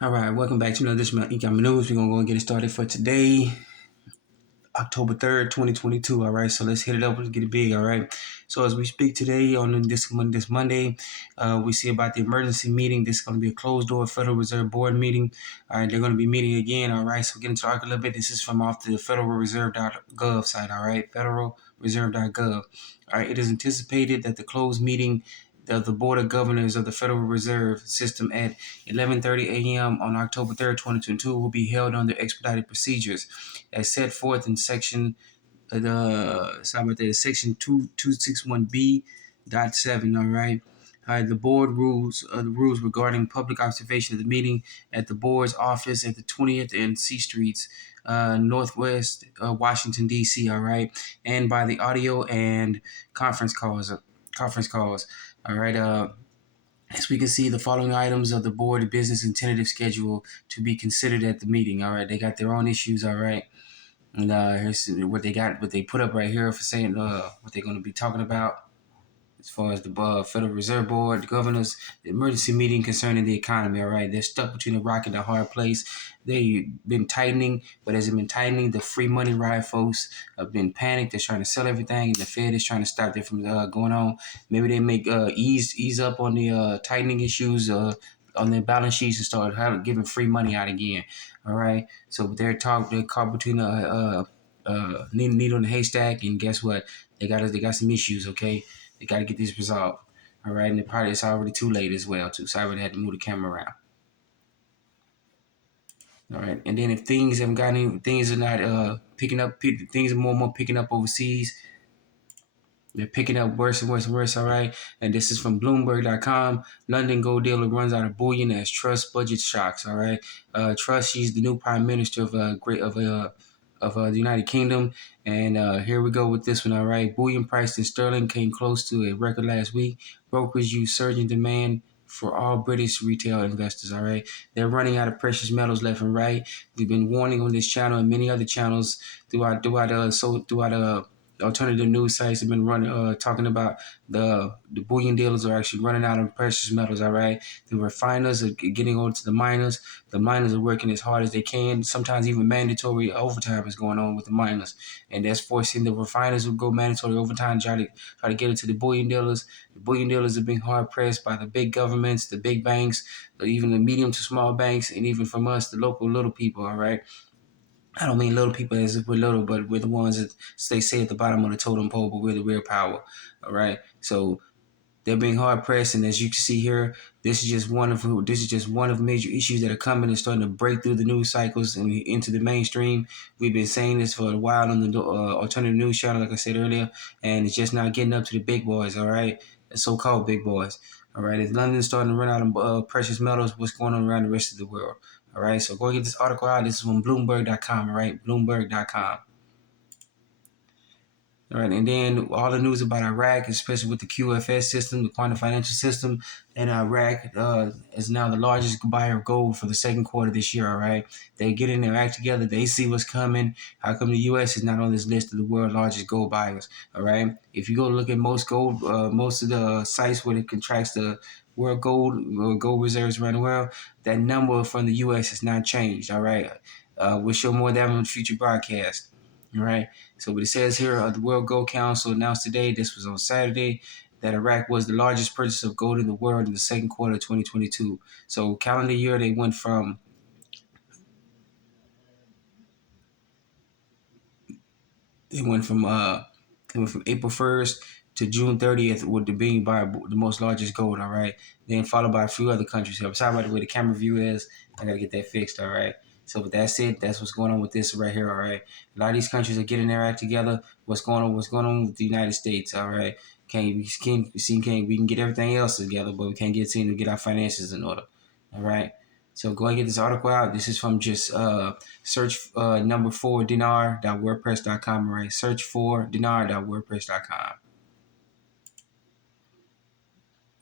All right, welcome back to another edition of Ecom News. We're gonna go and get it started for today, October 3rd, 2022. All right, so let's hit it up. Let's get it big. All right. So as we speak today on this Monday, we see about the emergency meeting. This is going to be a closed door Federal Reserve Board meeting. All right, they're going to be meeting again. All right, so get into arc a little bit. This is from off the federalreserve.gov site. All right, federalreserve.gov. All right, it is anticipated that the closed meeting of the Board of Governors of the Federal Reserve System at 11:30 a.m. on October 3rd, 2022 will be held under expedited procedures as set forth in section 2261B.7. All right. The board rules the rules regarding public observation of the meeting at the board's office at the 20th and C Streets, Northwest Washington D.C. All right, and by the audio and conference calls. All right. As we can see, the following items of the board business and tentative schedule to be considered at the meeting. All right, they got their own issues. All right. And here's what they put up right here for saying what they're going to be talking about as far as the Federal Reserve Board, the governors, the emergency meeting concerning the economy. All right, they're stuck between a rock and a hard place. They've been tightening, but as they've been tightening, the free money ride folks have been panicked. They're trying to sell everything, and the Fed is trying to stop that from going on. Maybe they make ease up on the tightening issues on their balance sheets and start giving free money out again. All right, so they're caught between a needle in a haystack, and guess what? They got some issues. Okay, they got to get this resolved. All right, and it's already too late as well too. So I already had to move the camera around. All right, and then if things haven't gotten things are not picking up, things are more and more picking up overseas. They're picking up worse and worse and worse. All right, and this is from Bloomberg.com. London gold dealer runs out of bullion as Truss budget shocks. All right, Truss, she's the new prime minister of the United Kingdom. And here we go with this one. All right. Bullion price in sterling came close to a record last week. Brokers use surging demand for all British retail investors. All right. They're running out of precious metals left and right. We've been warning on this channel and many other channels throughout alternative news sites have been running talking about the bullion dealers are actually running out of precious metals. All right, the refiners are getting over to the miners. The miners are working as hard as they can. Sometimes even mandatory overtime is going on with the miners, and that's forcing the refiners to go mandatory overtime try to get it to the bullion dealers. The bullion dealers are being hard pressed by the big governments, the big banks, even the medium to small banks, and even from us, the local little people. All right. I don't mean little people as if we're little, but we're the ones that they say at the bottom of the totem pole, but we're the real power. All right. So they're being hard pressed, and as you can see here, this is just one of the major issues that are coming and starting to break through the news cycles and into the mainstream. We've been saying this for a while on the alternative news channel, like I said earlier, and it's just not getting up to the big boys. All right, the so-called big boys. All right, if London's starting to run out of precious metals, what's going on around the rest of the world? All right, so go and get this article out. This is from Bloomberg.com. All right, Bloomberg.com. All right, and then all the news about Iraq, especially with the QFS system, the quantum financial system, and Iraq is now the largest buyer of gold for the second quarter this year. All right, they get in their act together. They see what's coming. How come the U.S. is not on this list of the world's largest gold buyers? All right, if you go look at most of the sites where it contracts the world gold reserves around the world, that number from the U.S. has not changed. All right, we'll show more of that on the future broadcast. All right. So what it says here, the World Gold Council announced today, this was on Saturday, that Iraq was the largest purchaser of gold in the world in the second quarter of 2022. So calendar year, they went from they went from April 1st to June 30th with the being by the most largest gold. All right. Then followed by a few other countries. I'm sorry about the way the camera view is. I gotta get that fixed. All right. So with that said, that's what's going on with this right here. All right. A lot of these countries are getting their act together. What's going on? What's going on with the United States? All right. We can get everything else together, but we can't seem to get our finances in order. All right. So go and get this article out. This is from just search number 4 dinar.wordpress.com. Right. Search for dinar.wordpress.com.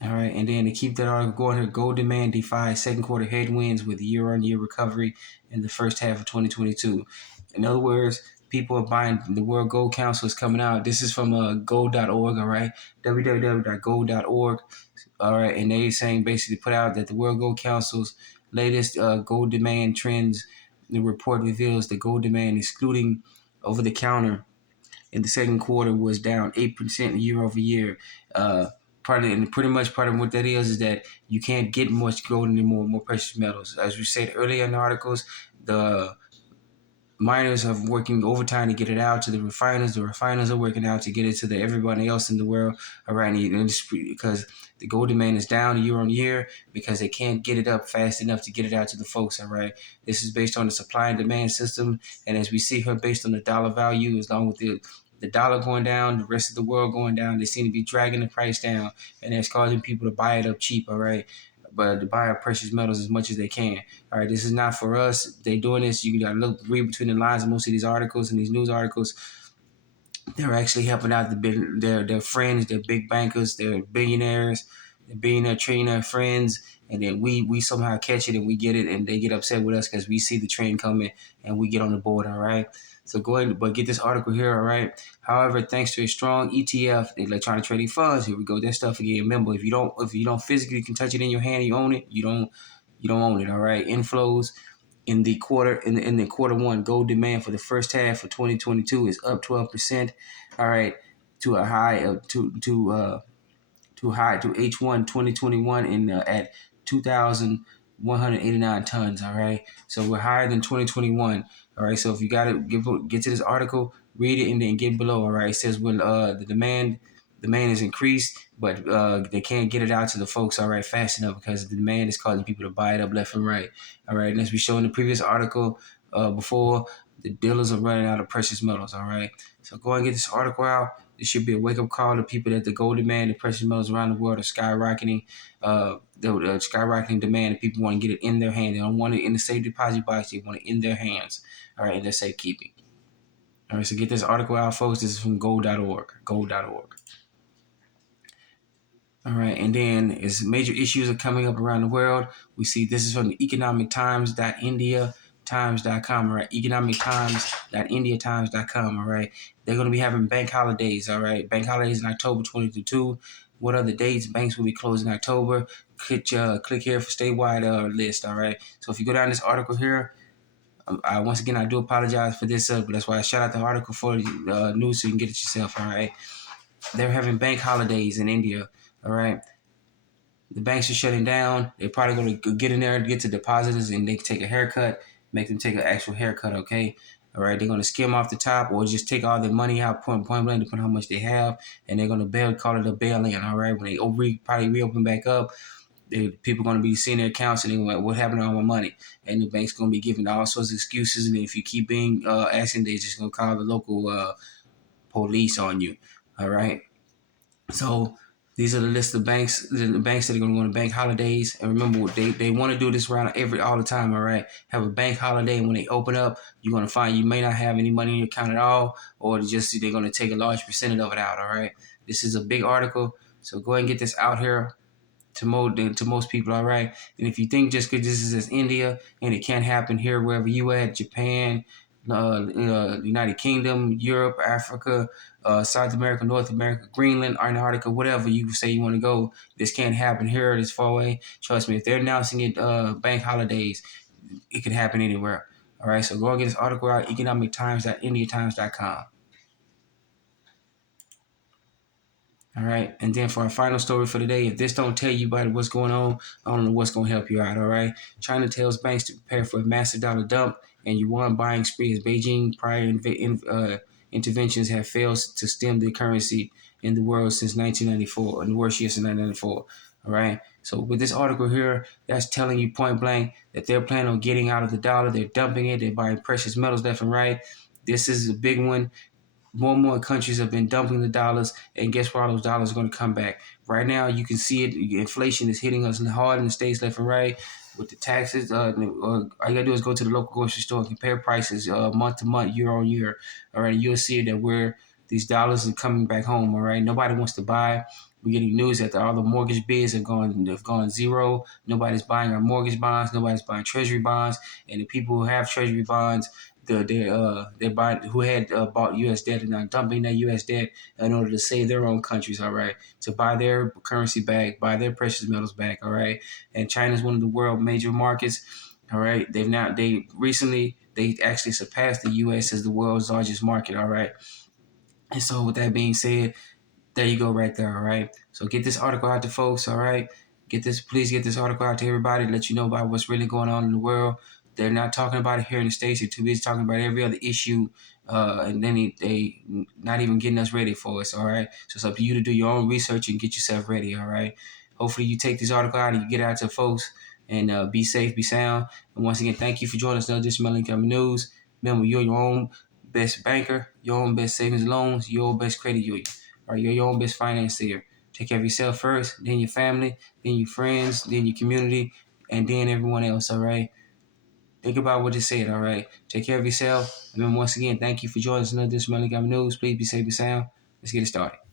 All right, and then to keep that article going here, gold demand defies second quarter headwinds with year-on-year recovery in the first half of 2022. In other words, people are buying. The World Gold Council is coming out. This is from gold.org. All right, www.gold.org. All right, and they saying basically put out that the World Gold Council's latest gold demand trends. The report reveals the gold demand, excluding over the counter, in the second quarter was down 8% year over year. Pretty much part of what that is that you can't get much gold anymore, more precious metals. As we said earlier in the articles, the miners are working overtime to get it out to the refiners. The refiners are working out to get it to everybody else in the world. All right, because the gold demand is down year on year because they can't get it up fast enough to get it out to the folks. All right, this is based on the supply and demand system, and as we see here, based on the dollar value, as long with the dollar going down, the rest of the world going down, they seem to be dragging the price down, and that's causing people to buy it up cheap. All right, but to buy up precious metals as much as they can. All right, this is not for us. They doing this. You got to read between the lines of most of these articles and these news articles. They're actually helping out their friends, their big bankers, their billionaires, their billionaire trillionaire friends, and then we somehow catch it and we get it, and they get upset with us because we see the train coming and we get on the board. All right. So go ahead, but get this article here, all right? However, thanks to a strong ETF, electronic trading funds, here we go. That stuff again. Remember, if you don't physically can touch it in your hand, you own it. You don't own it, all right? Inflows in the quarter one, gold demand for the first half of 2022 is up 12%, all right, to a high of to H1 2021 in at 2,189 tons. All right, so we're higher than 2021. All right, so if you got to get to this article, read it and then get below. All right, it says when the demand is increased, but they can't get it out to the folks, all right, fast enough because the demand is causing people to buy it up left and right. All right, and as we showed in the previous article before, the dealers are running out of precious metals. All right, so go and get this article out. This should be a wake-up call to people that the gold demand and precious metals around the world are skyrocketing. The skyrocketing demand, and people want to get it in their hand. They don't want it in the safe deposit box. They want it in their hands, all right, in their safekeeping. All right, so get this article out, folks. This is from gold.org, gold.org. All right, and then as major issues are coming up around the world, we see this is from the economictimes.indiatimes.com, all right, economictimes.indiatimes.com, all right. They're going to be having bank holidays, all right, bank holidays in October 2022. What other dates? Banks will be closed in October. Click here for statewide list, all right. So if you go down this article here, once again, I do apologize for this, but that's why I shout out the article for the news so you can get it yourself, all right. They're having bank holidays in India. All right. The banks are shutting down. They're probably going to get in there and get to depositors and they can take a haircut, make them take an actual haircut, okay? All right. They're going to skim off the top or just take all their money out, point blank, depending on how much they have, and they're going to call it a bail-in, all right? When they probably reopen back up, people are going to be seeing their accounts and they're like, what happened to all my money? And the bank's going to be giving all sorts of excuses. And if you keep being asking, they're just going to call the local police on you, all right? So these are the list of banks that are going to go on bank holidays. And remember, they want to do this around all the time, all right? Have a bank holiday, and when they open up, you're going to find you may not have any money in your account at all, or they're going to take a large percentage of it out, all right? This is a big article, so go ahead and get this out here to most people, all right? And if you think just because this is India and it can't happen here, wherever you at, Japan, United Kingdom, Europe, Africa, South America, North America, Greenland, Antarctica, whatever you say you want to go, this can't happen here this far away. Trust me, if they're announcing it bank holidays, it can happen anywhere. All right, so go and get this article out, economictimes.indiatimes.com. All right, and then for our final story for today, if this don't tell you about what's going on, I don't know what's going to help you out, all right? China tells banks to prepare for a massive dollar dump, and yuan buying spree as Beijing prior interventions have failed to stem the currency in the world since 1994, and the worst year since 1994, all right? So with this article here, that's telling you point blank that they're planning on getting out of the dollar. They're dumping it. They're buying precious metals left and right. This is a big one. More and more countries have been dumping the dollars, and guess where all those dollars are going to come back? Right now, you can see it. Inflation is hitting us hard in the states left and right with the taxes. All you got to do is go to the local grocery store and compare prices month to month, year on year. All right, you'll see that these dollars are coming back home. All right, nobody wants to buy. We're getting news that all the mortgage bids have gone zero. Nobody's buying our mortgage bonds. Nobody's buying treasury bonds. And the people who have treasury bonds, they buy who had bought U.S. debt and are dumping that U.S. debt in order to save their own countries. All right, to buy their currency back, buy their precious metals back. All right, and China is one of the world major markets. All right, they recently they actually surpassed the U.S. as the world's largest market. All right, and so with that being said, there you go, right there. All right. So get this article out to folks. All right. Please get this article out to everybody. Let you know about what's really going on in the world. They're not talking about it here in the States. They're too busy talking about every other issue, and then they not even getting us ready for us. All right. So it's up to you to do your own research and get yourself ready. All right. Hopefully you take this article out and you get it out to folks, and be safe, be sound. And once again, thank you for joining us on this Melon County News. Remember, you're your own best banker, your own best savings loans, your own best credit union. Or you're your own best financier. Take care of yourself first, then your family, then your friends, then your community, and then everyone else, all right? Think about what it said, all right? Take care of yourself. And then once again, thank you for joining us on this Melon News. Please be safe and sound. Let's get it started.